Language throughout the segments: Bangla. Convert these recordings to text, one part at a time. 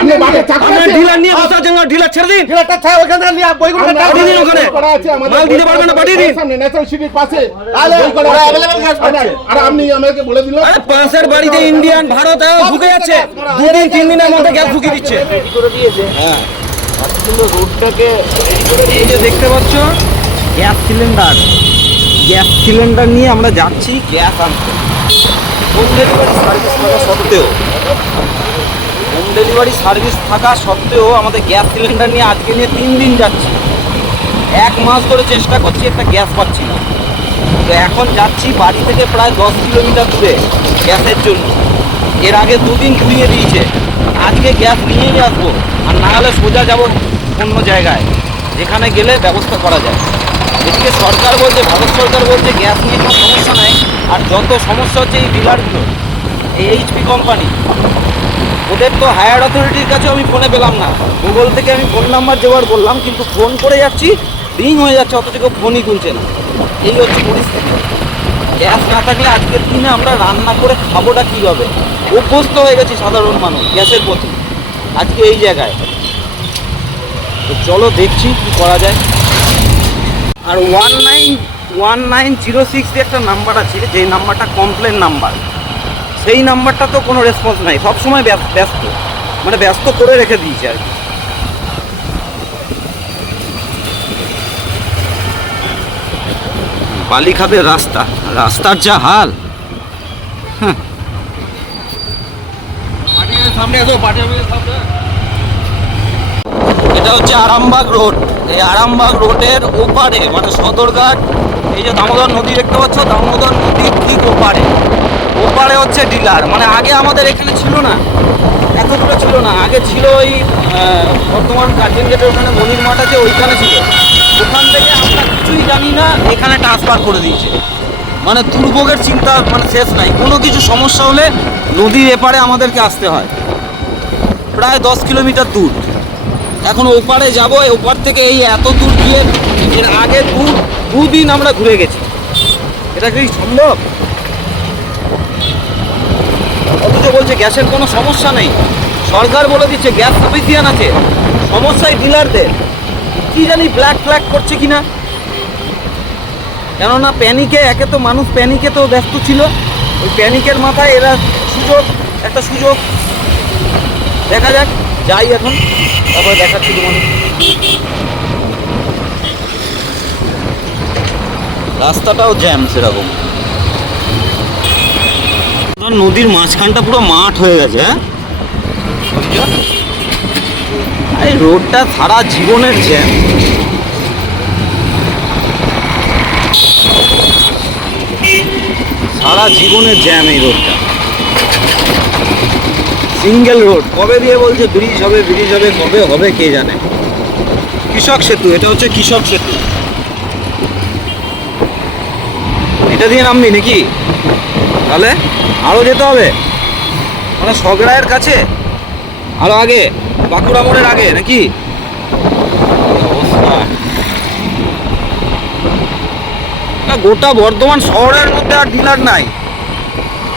আপনি বাজার চাকরি আপনার আছে? ডিলার নিয়ে বসে আছেন, ডিলার ছেড়ে দিন। ডিলারটা ছাড় ওখান থেকে নিয়ে বইগুলো পাঠিয়ে দিন ওখানে। মাল দিতে পারবেন না, পাঠিয়ে দিন। সামনে ন্যাশনাল সিটির পাশে বই করা আছে। available গ্যাস পাচ্ছে। আর আপনি আমাকে বলে দিল আরে পাশের বাড়িতে ইন্ডিয়ান ভারত ঢুকে যাচ্ছে, 2-3 দিনের মধ্যে গ্যাস ঢুকিয়ে দিচ্ছে। করে দিয়েছে হ্যাঁ কিন্তু রোডটাকে এই যে দেখতে পাচ্ছ গ্যাস সিলিন্ডার নিয়ে আমরা যাচ্ছি গ্যাস আনতে। হোম ডেলিভারি সার্ভিস থাকা সত্ত্বেও আমাদের গ্যাস সিলিন্ডার নিয়ে আজকে নিয়ে 3 দিন যাচ্ছি। 1 মাস ধরে চেষ্টা করছি, একটা গ্যাস পাচ্ছি না। তো এখন যাচ্ছি বাড়ি থেকে প্রায় 10 কিলোমিটার দূরে গ্যাসের জন্য। এর আগে 2 দিন ঘুরিয়ে দিয়েছে। আজকে গ্যাস নিয়েই আসবো, আর না হলে সোজা যাবো অন্য জায়গায় যেখানে গেলে ব্যবস্থা করা যায়। এদিকে সরকার বলছে, ভারত সরকার বলছে গ্যাস নিয়ে কোনো সমস্যা নাই, আর যত সমস্যা হচ্ছে এই ডিলারগুলো, এই এইচপি কোম্পানি। ওদের তো হায়ার অথরিটির কাছে আমি ফোনে পেলাম না, গুগল থেকে আমি ফোন নাম্বার জোগাড় করলাম, কিন্তু ফোন করে যাচ্ছি রিং হয়ে যাচ্ছে, অথচ কেউ ফোনই তুলছে না। এই হচ্ছে পরিস্থিতি। গ্যাস না থাকলে আজকের দিনে আমরা রান্না করে খাবোটা কীভাবে? অভ্যস্ত হয়ে গেছি সাধারণ মানুষ গ্যাসের প্রতি, আজকে এই জায়গায়। তো চলো দেখছি কি করা যায়। আর 1906 দিয়ে একটা নাম্বার আছে, যেই নাম্বারটা কমপ্লেন নাম্বার, সেই নাম্বারটা তো কোনো রেসপন্স নাই, সবসময় ব্যস্ত, মানে ব্যস্ত করে রেখে দিয়েছে আর কি। বালিখাতের রাস্তার যা হাল। হ্যাঁ, এটা হচ্ছে আরামবাগ রোড। এই আরামবাগ রোডের ওপারে, মানে সদরঘাট, এই যে দামোদর নদী দেখতে পাচ্ছ, দামোদর নদীর ঠিক ওপারে হচ্ছে ডিলার। মানে আগে আমাদের এখানে ছিল না, এত দূরে ছিল না। আগে ছিল ওই বর্তমান কার্জন গেটের ওখানে মনির মাঠ আছে, ওইখানে ছিল। ওখান থেকে আমরা কিছুই জানি না, এখানে ট্রান্সফার করে দিয়েছে। মানে দুর্ভোগের চিন্তা মানে শেষ নাই। কোনো কিছু সমস্যা হলে নদীর এপারে আমাদেরকে আসতে হয়, প্রায় 10 কিলোমিটার দূর। এখন ওপারে যাবো, ওপার থেকে এই এত দূর গিয়ে এর আগে 2 দিন আমরা ঘুরে গেছি। এটা কি সম্ভব? অথচ বলছে গ্যাসের কোনো সমস্যা নেই, সরকার বলে দিচ্ছে গ্যাস সাফিসিয়েন্ট আছে, সমস্যাই ডিলারদের। কি জানি ব্ল্যাক ফ্ল্যাগ করছে কিনা, কেননা প্যানিকে, একে তো মানুষ প্যানিকে তো ব্যস্ত ছিল, ওই প্যানিকের মাথায় এরা একটা সুযোগ। দেখা যাক, যাই এখন, তারপরে দেখাচ্ছি তোমাদের। রাস্তাটাও জ্যাম সেরকম, নদীর মাঝখানটা পুরো মাঠ হয়ে গেছে। হ্যাঁ, এই রোডটা সারা জীবনের জ্যাম। সারা জীবনের জ্যাম এই রোডটা, সিঙ্গেল রোড। কবে দিয়ে বলছে ব্রিজ হবে, কবে হবে কে জানে। কৃষক সেতু, এটা হচ্ছে কৃষক সেতু। এটা দিয়ে নামবি নাকি? তাহলে আরও যেতে হবে, মানে সগড়ায়ের কাছে আরো আগে, বাঁকুড়া মোড়ের আগে নাকি? অবস্থা না, গোটা বর্ধমান শহরের মধ্যে আর ডিলার নাই,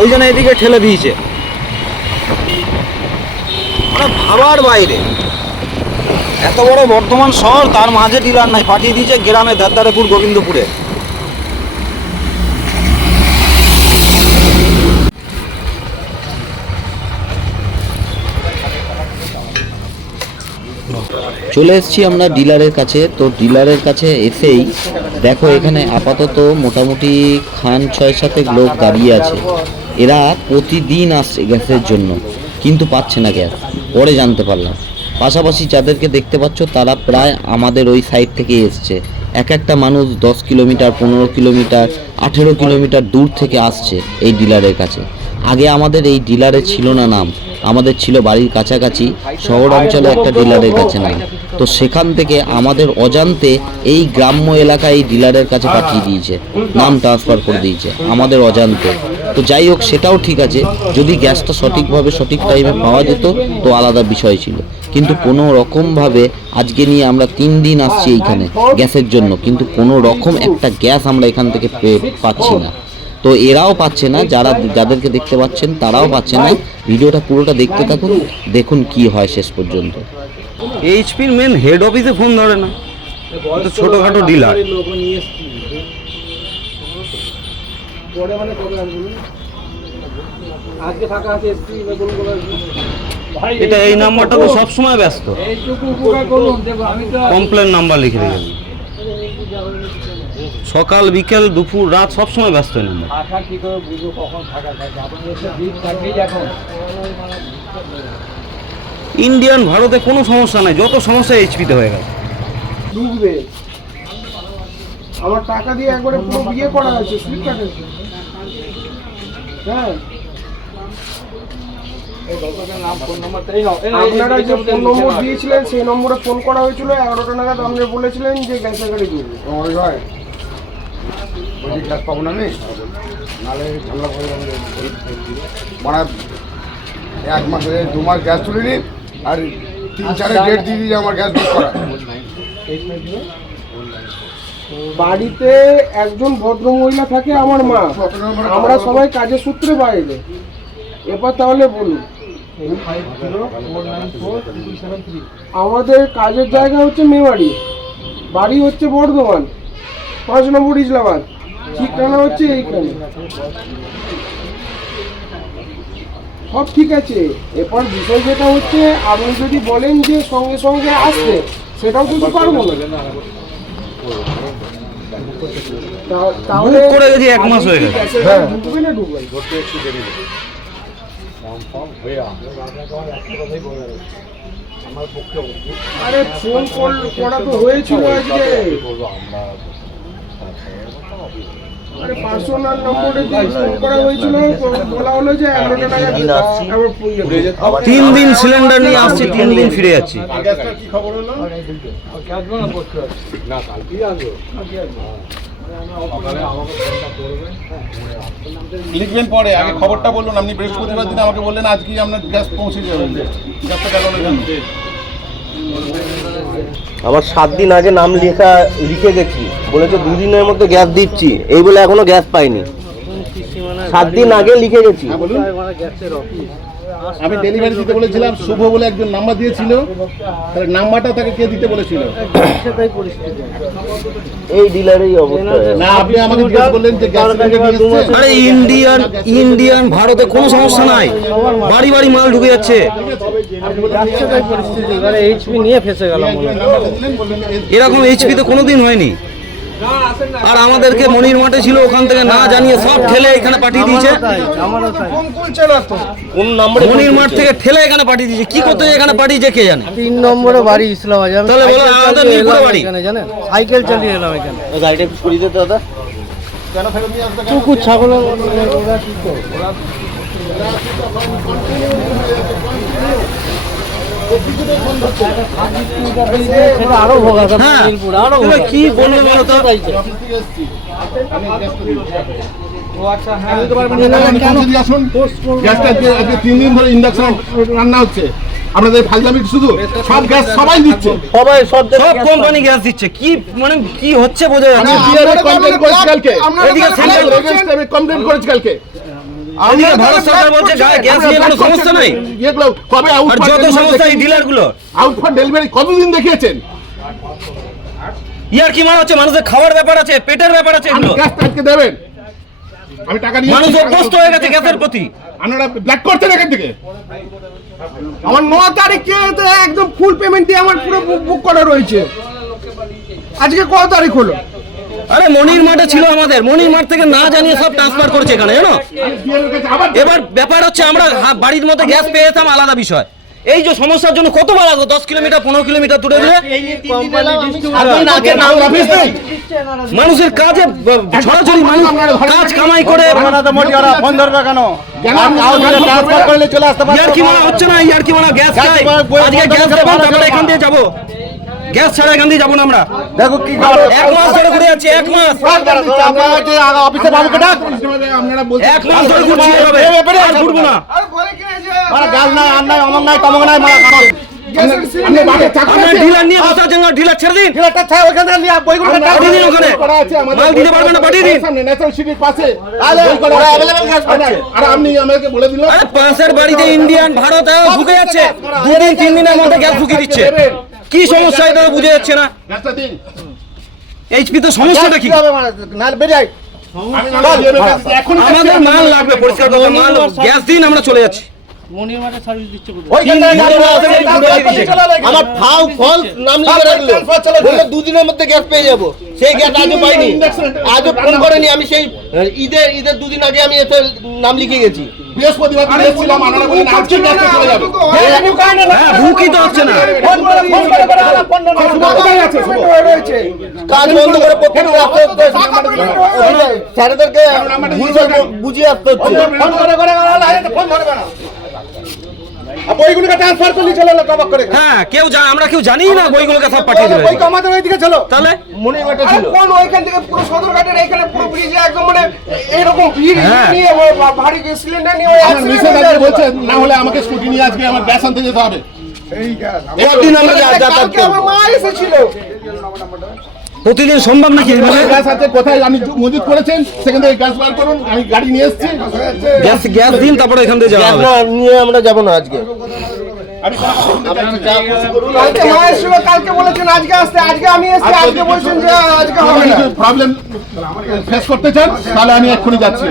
ওই জন্য এদিকে ঠেলে দিয়েছে। মানে ভাবার বাইরে, এত বড় বর্ধমান শহর, তার মাঝে ডিলার নাই, পাঠিয়ে দিয়েছে গ্রামে ধারদারেপুর, গোবিন্দপুরে। চলে এসেছি আমরা ডিলারের কাছে। তো ডিলারের কাছে এসেই দেখো এখানে আপাতত মোটামুটি 6-7 লোক দাঁড়িয়ে আছে। এরা প্রতিদিন আসছে গ্যাসের জন্য, কিন্তু পাচ্ছে না গ্যাস, পরে জানতে পারলাম। পাশাপাশি যাদেরকে দেখতে পাচ্ছ তারা প্রায় আমাদের ওই সাইড থেকে এসছে। একটা মানুষ 10 কিলোমিটার, 15 কিলোমিটার, 18 কিলোমিটার দূর থেকে আসছে এই ডিলারের কাছে। আগে আমাদের এই ডিলারে ছিল না নাম, আমাদের ছিল বাড়ির কাছাকাছি শহর অঞ্চলে একটা ডিলারের কাছে নাম। তো সেখান থেকে আমাদের অজান্তে এই গ্রাম্য এলাকায় এই ডিলারের কাছে পাঠিয়ে দিয়েছে, নাম ট্রান্সফার করে দিয়েছে আমাদের অজান্তে। তো যাই হোক, সেটাও ঠিক আছে, যদি গ্যাসটা সঠিকভাবে সঠিক টাইমে পাওয়া যেত তো আলাদা বিষয় ছিল। কিন্তু কোনো রকমভাবে আজকে নিয়ে আমরা 3 দিন আসছি এইখানে গ্যাসের জন্য, কিন্তু কোনো রকম একটা গ্যাস আমরা এখান থেকে পাচ্ছি না। তো এরাও পাচ্ছে না, যাদেরকে দেখতে পাচ্ছেন তারাও পাচ্ছে না। ভিডিওটা পুরোটা দেখতে থাকুন, দেখুন কি হয় শেষ পর্যন্ত। এইচপির মেন হেড অফিসে ফোন ধরে না, তো ছোটখাটো ডিলার। এটা এই নাম্বারটা তো সবসময় ব্যস্ত, কমপ্লেন নাম্বার লিখে দিয়েছেন। সকাল বিকেল দুপুর রাত সবসময় ব্যস্ত এই নাম্বার। ইন্ডিয়ান ভারতে কোনো সমস্যা নাই, যত সমস্যা এইচপিতে হয়ে গেছে। ঢুকবে আমার টাকা দিয়ে একবারে পুরো বিয়ে করা আছে স্লিপ কাটেছে। হ্যাঁ আপনারা যে ফোন নম্বর দিয়েছিলেন সেই নম্বরে ফোন করা হয়েছিল 11টা নাগাদ। আপনি বলেছিলেন যে গ্যাসের গাড়ি ঢুকবে। গ্যাস পাবো না আমি, নাহলে ঝামেলা করে মানে 1 মাস 2 মাস গ্যাস তুলিনি, আর 3-4 ডেট দিয়ে দিয়ে আমার গ্যাস বুক করা। বাড়িতে একজন ভদ্র মহিলা থাকে, আমার মা, আমরা সবাই কাজের সূত্রে বাইরে। এবার তাহলে বলুন, আমাদের কাজের জায়গা হচ্ছে মেমারি, বাড়ি হচ্ছে বর্ধমান 5 নম্বর ইসলামাবাদ, ঠিকানা হচ্ছে এইখানে। সব ঠিক আছে, এরপর বিষয় যেটা হচ্ছে আপনি যদি বলেন যে সঙ্গে সঙ্গে আসতে, সেটাও কিন্তু পারবো না। তাহলে করে গেছি 1 মাস হয়ে গেছে। ঢুকবে না ঢুকবে? আরে ফোন করা তো হয়েছিল আজকে, আরে পার্সোনাল নম্বরে ফোন করা হয়েছিল, বলা হলো যে 11টা নাগাদ আবার 3 দিন সিলিন্ডার নিয়ে আসছি, 3 দিন ফিরে যাচ্ছি। গ্যাসটার কি খবর হলো? না কালকেই আসবো। লিখবেন পরে, আগে খবরটা বলুন। আপনি বৃহস্পতিবার দিন আমাকে বললেন আজকেই আপনার গ্যাস পৌঁছে যাবে, গ্যাসটা গেল না কেন? আমার 7 দিন আগে নাম লিখে গেছি, বলেছে 2 দিনের মধ্যে গ্যাস দিচ্ছি, এই বলে এখনো গ্যাস পাইনি। 7 দিন আগে লিখে গেছি। হ্যাঁ বলুন। আমি ডেলিভারি দিতে বলেছিলাম, শুভ বলে একজন নাম্বার দিয়েছিল, তাহলে নাম্বারটা তাকে কে দিতে বলেছিল? এই ডিলারেই অবস্থা। না, আপনি আমাকে জিজ্ঞেস করলেন যে গ্যাস সিলিন্ডার নিয়ে এসেছে। আরে ইন্ডিয়ান ভারতে কোনো সমস্যা নাই, বাড়ি বাড়ি মাল ঢুকে যাচ্ছে। এরকম এইচপিতে কোনোদিন হয়নি। আর আমাদেরকে মনির মাঠে ছিল, ওখান থেকে না জানিয়ে সব ঠেলে এখানে পাঠিয়ে দিয়েছে। কোন নম্বরে? মনির মাঠ থেকে ঠেলে এখানে পাঠিয়ে দিয়েছে। কি করতে এখানে পাঠিয়েছে কে জানে। 3 নম্বরে বাড়ি ইসলামাবাদ। তাহলে বলো আমাদের নীলপুরে বাড়ি। জানেন সাইকেল চালিয়ে এলাম এখানে। গাড়িটা একটু সরিয়ে দিতে দাদা। কুকুর ছাগল আরো ভোগা হ্যাঁ, নীলপুর আরো তুমি কি বলবে বলো তো? গ্যাসটা আজকে 3 দিন ধরে ইন্ডাকশন রান্না হচ্ছে, আপনাদের ফাজলামি শুধু। সব গ্যাস সবাই দিচ্ছে, সব কোম্পানি গ্যাস দিচ্ছে। কি মানে কি হচ্ছে বোঝা আমি যাচ্ছে না। বিআরএ কমপ্লেইন করেছি কালকে, এদিকে সেন্ট্রাল আমি কমপ্লেইন করেছি কালকে। এদিকে ভারত সরকার বলছে গ্যাস নিয়ে কোনো সমস্যা নাই। এগুলো কবে আউট আর যত সমস্যা এই ডিলারগুলো আউট ফর ডেলিভারি কতদিন দেখিয়েছেন? ইয়ার কি মানে হচ্ছে, মানুষের খাওয়ার ব্যাপার আছে, পেটের ব্যাপার আছে, এগুলো গ্যাস আজকে দেবেন, আমি টাকা নিয়ে মানুষ অভ্যস্ত হয়ে গেছে গ্যাসের প্রতি। আপনারা ব্ল্যাক করছেন এখান থেকে। আমার 9 তারিখে তো একদম ফুল পেমেন্ট দিয়ে আমার পুরো বুক করা রয়েছে। আজকে কত তারিখ হলো? আরে মনির মাঠে ছিল আমাদের, মনির মাঠ থেকে না জানিয়ে সব ট্রান্সফার করেছে এখানে, জানো। এবার ব্যাপার হচ্ছে আমরা বাড়ির মধ্যে গ্যাস পেয়ে যেতাম, আলাদা বিষয়। এই যে সমস্যার জন্য কত বার আসবো, 10 কিলোমিটার 15 কিলোমিটার দূরে দূরে। মানুষের কাজে সরাসরি মানুষ কাজ কামাই করে। ইয়ার কি মানা হচ্ছে না, ইয়ার কি মানা। গ্যাস চাই আজকে, গ্যাস দেবেন তারপরে এখান দিয়ে যাবো। গ্যাস ছাড়া এখান দিয়ে যাবো না আমরা। দেখো কি 1 মাস ধরে ঘুরে যাচ্ছি, 1 মাস। অফিসে বাবুকে ডাক, 1 মাস ধরে ঘুরছি, এভাবে আর ঘুরবো না। গাছ নাই, আর নাই, অমক নাই, তমক নাই, আপনার ডিলার নিয়ে বসে আছেন, ডিলার ছেড়ে দিন। পাঠিয়ে দিন ওখানে, মাল দিতে পারবেন না, পাঠিয়ে দিন। আরে পাশের বাড়িতে ইন্ডিয়ান ভারত ঢুকে যাচ্ছে, 2-3 দিনের মধ্যে গ্যাস ঢুকিয়ে দিচ্ছে। কি সমস্যা এটা বুঝে যাচ্ছে না। এইচপি তো সমস্যাটা কি? আমাদের মাল লাগবে, পরিষ্কার কথা, মাল গ্যাস দিন, আমরা চলে যাচ্ছি। মনির মাঠে সার্ভিস দিচ্ছে কোথায়? আমার ফাউ ফল নাম লিখে রাখলো, বললো 2 দিনের মধ্যে গ্যাস পেয়ে যাবো। সেই গ্যাস আজও পাইনি, আজও ফোন করেনি। আমি সেই ঈদের 2 দিন আগে আমি এসে নাম লিখে গেছি। বৃহস্পতিবার দিন এসেছিলাম, আনারা বলেন আজকে গ্যাসটা চলে যাবে। হ্যাঁ, বুকই তো হচ্ছে না। কাজ বন্ধ করে প্রত্যেকটা স্যারেদেরকে বুঝিয়ে আসতে হচ্ছে। বইগুলোকে ট্রান্সফার করলি চলে এলো কবাক করে। হ্যাঁ, আমরা কেউ জানি না বইগুলোকে সব পাঠিয়ে দেবে। বই তো আমাদের ওইদিকে ছিল। তাহলে মনে মাঠে ছিল। কোন ওইখান থেকে পুরো সদরঘাটের এখানে পুরো ব্রিজে একদম মানে এরকম ভিড় হ্যাঁ। নিয়ে ভারী গ্যাস সিলিন্ডার নিয়ে আমার মিসেস আজকে বলছে না হলে আমাকে স্কুটি নিয়ে আজকে আমার গ্যাস আনতে যেতে হবে। এই গ্যাস একদিন আমরা যাতায়াত কালকে আমার মা এসেছিল। প্রতিদিন সম্ভব নাকি? মানে গ্যাস আছে কোথায় আমি মজুদ করেছেন, সেখান থেকে গ্যাস বার করুন, আমি গাড়ি নিয়ে এসেছি। গ্যাস দিন, তারপরে এখান থেকে যাওয়া হবে। নিয়ে আমরা যাবো না আজকে। কালকে মা এসেছিল, কালকে বলেছেন আজকে আসতে, আজকে আমি এসেছি, আজকে বলছেন যে আজকে হবে না। প্রবলেম ফেস করতে চান তাহলে আমি এক্ষুনি যাচ্ছি।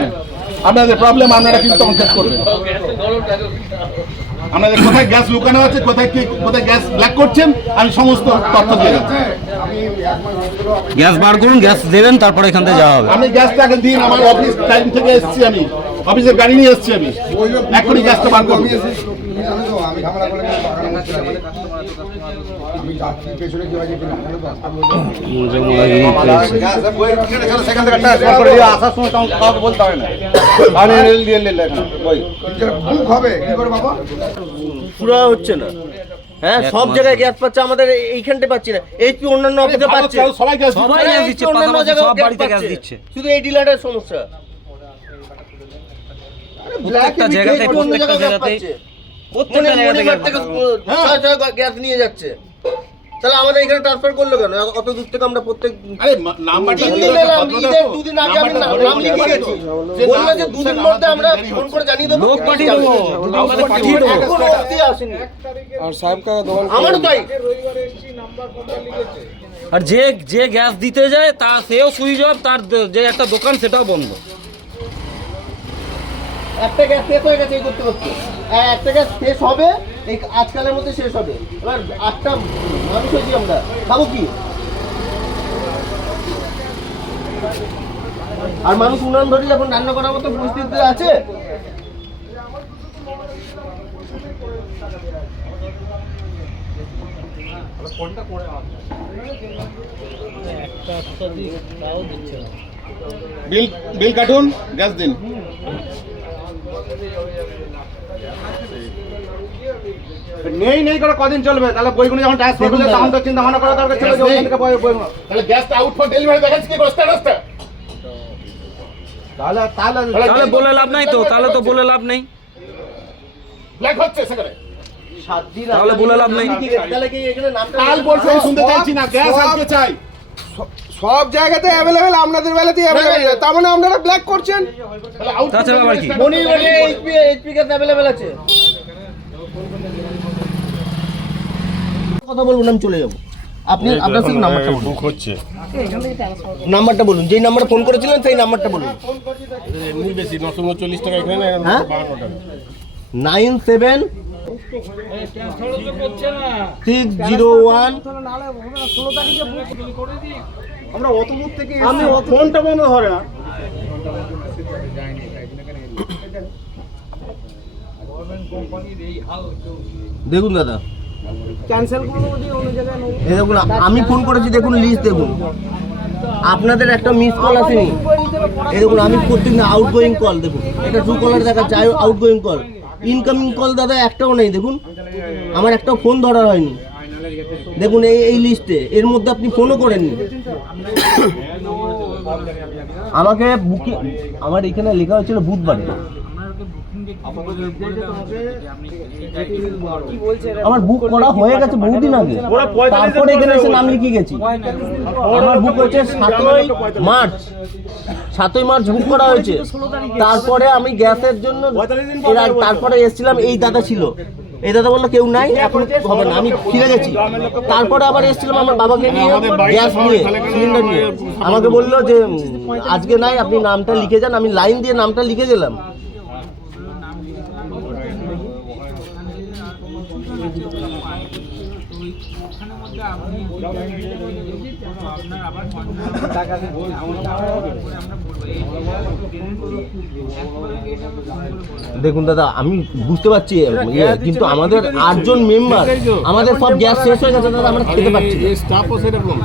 আপনাদের প্রবলেম আপনারা কিন্তু তখন ফেস করবেন। আপনাদের কোথায় গ্যাস লুকানো আছে, কোথায় কি, কোথায় গ্যাস ব্ল্যাক করছেন, আমি সমস্ত তথ্য দিয়ে যাচ্ছি। গ্যাস বার করুন, গ্যাস দেবেন, তারপরে এখান থেকে যাওয়া হবে। আমি গ্যাসটা আগে দিন, আমার অফিস টাইম থেকে এসেছি, আমি অফিসের গাড়ি নিয়ে এসেছি, আমি এক্ষুনি গ্যাসটা বার করবো। পুরা হচ্ছে না। হ্যাঁ, সব জায়গায় গ্যাস পাচ্ছে, আমাদের এইখানটা পাচ্ছি না। এইচপি অন্যান্য অফিসে পাচ্ছে, সবাই গ্যাস সবাই গ্যাস দিচ্ছে, অন্যান্য পাশাপাশি জায়গায় সব গ্যাস বাড়িতে গ্যাস পাচ্ছে। দিচ্ছে। শুধু এই ডিলারের সমস্যা। প্রত্যেকটা জায়গাতে, প্রত্যেকটা জায়গাতে, প্রত্যেকটা জায়গাতে গ্যাস নিয়ে যাচ্ছে। তাহলে আমাদের এখানে ট্রান্সফার করলো কেন? অত দূর থেকে আমরা প্রত্যেক আরে নাম্বারটা ঈদের 2 দিন আগে আমি নাম লিখে গেছি। বললো যে 2 দিন মধ্যে আমরা ফোন করে জানিয়ে দেবো, লোক পাঠিয়ে দেবো, পাঠিয়ে দেবো। এখনো অবধি আসেনি। আর সাহেব কাকা দোকান আমারও তাই। আর যে গ্যাস দিতে যায় তা সেও সুইচ অফ, তার যে একটা দোকান সেটাও বন্ধ। একটা গ্যাস শেষ হয়ে গেছে এই করতে করতে। একটা গ্যাস শেষ হবে এই আজকালের মধ্যে শেষ হবে। এবার 8টা মানুষ হয়েছি আমরা, খাবো কি? আর মানুষ উনান ধরে যখন রান্না করার মতো পরিস্থিতি আছে। বিল কাটুন, গ্যাস দিন। নেই করে কদিন চলবে? তাহলে বইগুলো যখন ট্রান্সফার করলে তখন তো চিন্তা ভাবনা করা দরকার ছিল যে ওখান থেকে বইগুলো। তাহলে গ্যাসটা আউট ফর ডেলিভারি দেখাচ্ছি কি স্ট্যাটাসটা? তাহলে বলে লাভ নাই তো, তাহলে তো বলে লাভ নেই, ব্ল্যাক হচ্ছে সেখানে। 7 দিন তাহলে বলে লাভ নেই। তাহলে কি এখানে নামটা কাল পরশু আমি শুনতে চাইছি না, গ্যাস আজকে চাই। সব জায়গাতে অ্যাভেলেবেল, আপনাদের বেলাতেই অ্যাভেলেবেল, তার মানে আপনারা ব্ল্যাক করছেন। তাহলে আউট তাছাড়া আবার কি? মনি বলে এইচপি গ্যাস অ্যাভেলেবেল আছে। কথা বলুন, আমি চলে যাব। আপনি আপনার সাথে নাম্বারটা বলুন। বুক হচ্ছে। নাম্বারটা বলুন, যেই নাম্বারে ফোন করেছিলেন সেই নাম্বারটা বলুন। এমনি বেশি 940 টাকা এখানে, হ্যাঁ? 52 টাকা। 97 601 আমরা অত দূর থেকে আমি ফোনটা বন্ধ ধরে না। দেখুন দাদা, ক্যান্সেল করবো যদি অন্য জায়গায় নেব। এই দেখুন আমি ফোন করেছি, দেখুন লিস্ট দেখুন। আপনাদের একটা মিস কল আসেনি। এই দেখুন আমি প্রত্যেকদিন আউটগোয়িং কল দেখুন, এটা ট্রু কলার দেখাচ্ছে আউটগোয়িং কল। ইনকামিং কল দাদা একটাও নেই। দেখুন আমার একটাও ফোন ধরা হয়নি। দেখুন এই লিস্টে, এর মধ্যে আপনি ফোনও করেননি। আমাকে বুকিং, আমার এখানে লেখা হয়েছিল বুধবারে। আমার বুক করা হয়ে গেছে বহুদিন আগে, তারপরে এখানে এসে নাম লিখিয়ে গেছি। আমার বুক হচ্ছে 7ই মার্চ বুক করা হয়েছে। তারপরে আমি গ্যাসের জন্য তারপরে এসেছিলাম, এই দাদা ছিল, এই দাদা বললো কেউ নাই, এখন হবে না, আমি ফিরে গেছি। তারপরে আবার এসেছিলাম আমার বাবাকে নিয়ে, গ্যাস নিয়ে, সিলিন্ডার নিয়ে। আমাকে বললো যে আজকে নাই, আপনি নামটা লিখে যান। আমি লাইন দিয়ে নামটা লিখে গেলাম। দেখুন দাদা, আমি বুঝতে পারছি কিন্তু আমাদের 8 জন মেম্বার, আমাদের সব গ্যাস শেষ হয়ে গেছে দাদা, আমরা খেতে পাচ্ছি না। স্টাফও সেরকম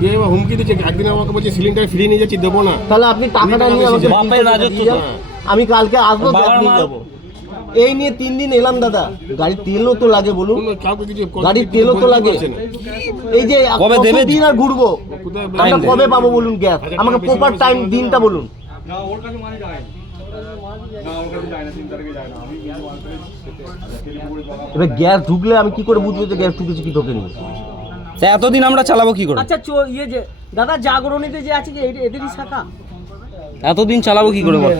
যে হুমকি দিচ্ছে, একদিন আমাকে বলছে সিলিন্ডার ফ্রি নিয়ে যাচ্ছি, দেবো না। তাহলে আপনি টাকাটা নিয়ে আমাকে বাপের রাজত্ব তো। আমি কালকে আসবো, বাবার গ্যাস নিয়ে মা- যাবো। এই নিয়ে 3 দিন এলাম দাদা, গাড়ির তেলও তো লাগে বলুন, কাউকে কিছু গাড়ির তেলও তো লাগে। এই যে কবে দেবে? দিন আর ঘুরবো, আমরা কবে পাবো বলুন গ্যাস? আমাকে প্রপার টাইম দিনটা বলুন। এবার গ্যাস ঢুকলে আমি কি করে বুঝবো যে গ্যাস ঢুকেছে কি ঢোকেনি? তা এতদিন আমরা চালাবো কি করে? আচ্ছা ইয়ে যে দাদা জাগরণীতে যে আছে যে এদেরই শাখা, এতদিন চালাবো কি করে বল?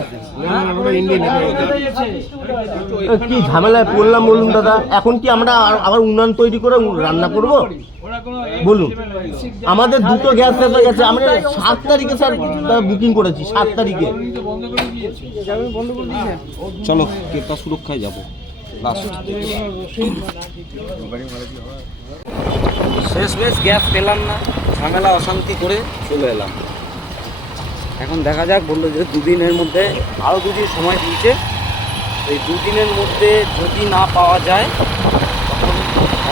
কি ঝামেলায় পড়লাম বলুন দাদা। এখন কি আমরা আবার উনান তৈরি করে রান্না করব বলুন? আমাদের দুটো গ্যাস শেষ হয়ে গেছে। আমরা 7 তারিখে স্যার বুকিং করেছি, 7 তারিখে। চলো ক্রেতা সুরক্ষায় যাবো লাস্ট। শেষমেশ গ্যাস পেলাম না, ঝামেলা অশান্তি করে চলে এলাম। এখন দেখা যাক, বললো যে 2 দিনের মধ্যে, আরও 2 দিন সময় দিয়েছে। এই 2 দিনের মধ্যে যদি না পাওয়া যায় তখন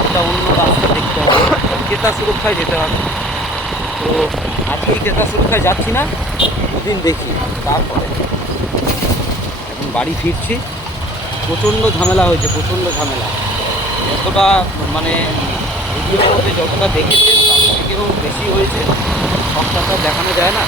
একটা অন্য রাস্তা দেখতে হবে, ক্রেতা সুরক্ষায় যেতে হবে। তো আজকেই ক্রেতা সুরক্ষায় যাচ্ছি না, 2 দিন দেখি, তারপরে এখন বাড়ি ফিরছি। প্রচণ্ড ঝামেলা হয়েছে, প্রচণ্ড ঝামেলা। যতটা মানে ভিডিওর মধ্যে যতটা দেখেছে তার থেকেও বেশি হয়েছে, সবটা দেখানো যায় না।